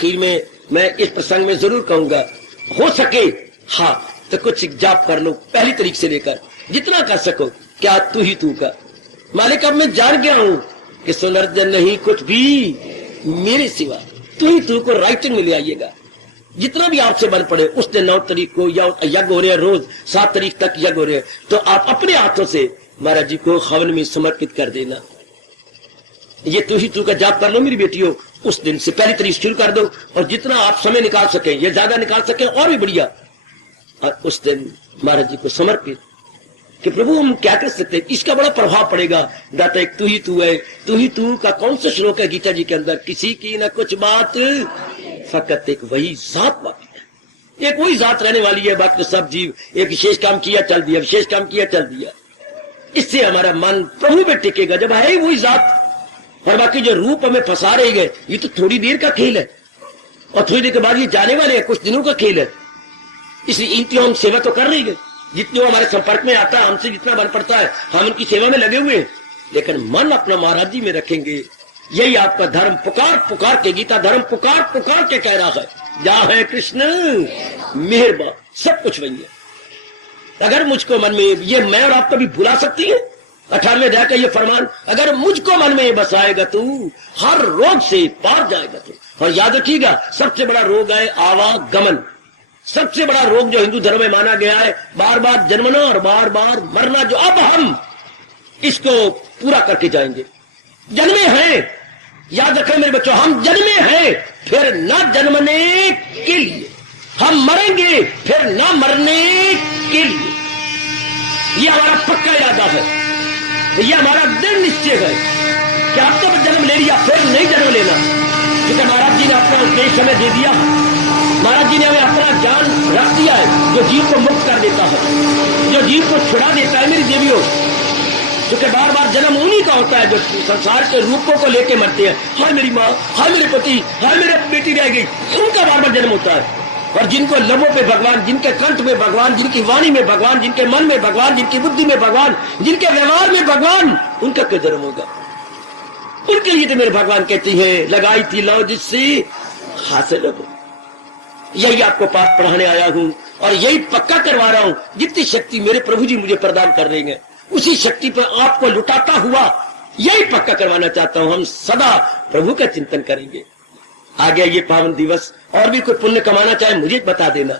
आखिर में मैं इस प्रसंग में जरूर कहूंगा, हो सके हाँ तो कुछ जाप कर लो, पहली तारीख से लेकर जितना कर सको। क्या तू ही तू का मालिक, अब मैं जान गया हूं कि सुनर्जन नहीं कुछ भी मेरे सिवा, तू ही तू को राइटिंग में ले आइएगा। जितना भी आपसे बन पड़े, उस दिन 9 तारीख को यज्ञ हो रहे हैं, रोज 7 तारीख तक यज्ञ हो रहे हैं, तो आप अपने हाथों से महाराज जी को हवन में समर्पित कर देना। ये तू ही तू का जाप कर लो मेरी बेटियों, उस दिन से पहली तारीख शुरू कर दो, और जितना आप समय निकाल सके, ये ज्यादा निकाल सके और भी बढ़िया, और उस दिन महाराज जी को समर्पित कि प्रभु हम क्या कर सकते हैं। इसका बड़ा प्रभाव पड़ेगा। दाता एक तू ही तू है, तू ही तू का कौन सा श्लोक है गीता जी के अंदर, किसी की ना कुछ बात फकत एक वही जात बाकी है, एक वही जात रहने वाली है, बाकी तो सब जीव एक विशेष काम किया चल दिया, विशेष काम किया चल दिया। इससे हमारा मन प्रभु में टिकेगा जब है ही वही जात, और बाकी जो रूप हमें फंसा रहे गए, ये तो थोड़ी देर का खेल है, और थोड़ी देर के बाद ये जाने वाले हैं, कुछ दिनों का खेल है। इसलिए इनकी हम सेवा तो कर रही है, जितने हमारे संपर्क में आता है, हमसे जितना बन पड़ता है, हम उनकी सेवा में लगे हुए हैं, लेकिन मन अपना महाराज जी में रखेंगे। यही आपका धर्म पुकार पुकार के, गीता धर्म पुकार पुकार के कह रहा है, जा है कृष्ण मेहरबान, सब कुछ वही है। अगर मुझको मन में ये मैं और आप कभी भुला सकती है 18वें अध्याय का ये फरमान, अगर मुझको मन में बसाएगा तू हर रोग से पार जाएगा तू। और याद रखिएगा, सबसे बड़ा रोग है आवागमन। सबसे बड़ा रोग जो हिंदू धर्म में माना गया है, बार बार जन्मना और बार बार मरना, जो अब हम इसको पूरा करके जाएंगे। जन्मे हैं, याद रखें मेरे बच्चों, हम जन्मे हैं फिर न जन्मने के लिए, हम मरेंगे फिर न मरने के लिए। ये हमारा पक्का इरादा है, ये हमारा दृढ़ निश्चय है कि अब तो जन्म ले लिया फिर नहीं जन्म लेना, क्योंकि महाराज जी ने अपना उपदेश हमें दे दिया। महाराज जी ने हमें अपना ज्ञान रख दिया है, जो जीव को मुक्त कर देता है, जो जीव को छुड़ा देता है मेरी देवियों। क्योंकि बार बार जन्म उन्हीं का होता है जो संसार के रूपों को लेके मरते हैं। हाय मेरी माँ, हाय मेरे पति, हाय मेरे बेटी रह गई, उनका बार बार जन्म होता है। और जिनको लबों पे भगवान, जिनके कंठ में भगवान, जिनकी वाणी में भगवान, जिनके मन में भगवान, जिनकी बुद्धि में भगवान, जिनके व्यवहार में भगवान, उनका क्या जन्म होगा। उनके लिए तो मेरे भगवान कहती है, लगाई थी लौ जिससे हासिल हो। यही आपको पाठ पढ़ाने आया हूं और यही पक्का करवा रहा हूं। जितनी शक्ति मेरे प्रभु जी मुझे प्रदान कर रहे हैं, उसी शक्ति पर आपको लुटाता हुआ यही पक्का करवाना चाहता हूं। हम सदा प्रभु का चिंतन करेंगे। आ गया ये पावन दिवस, और भी कोई पुण्य कमाना चाहे मुझे बता देना,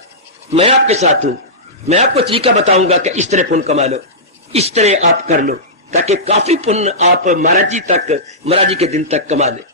मैं आपके साथ हूं। मैं आपको तरीका बताऊंगा कि इस तरह पुण्य कमा लो, इस तरह आप कर लो, ताकि काफी पुण्य आप महाराज जी के दिन तक कमा ले।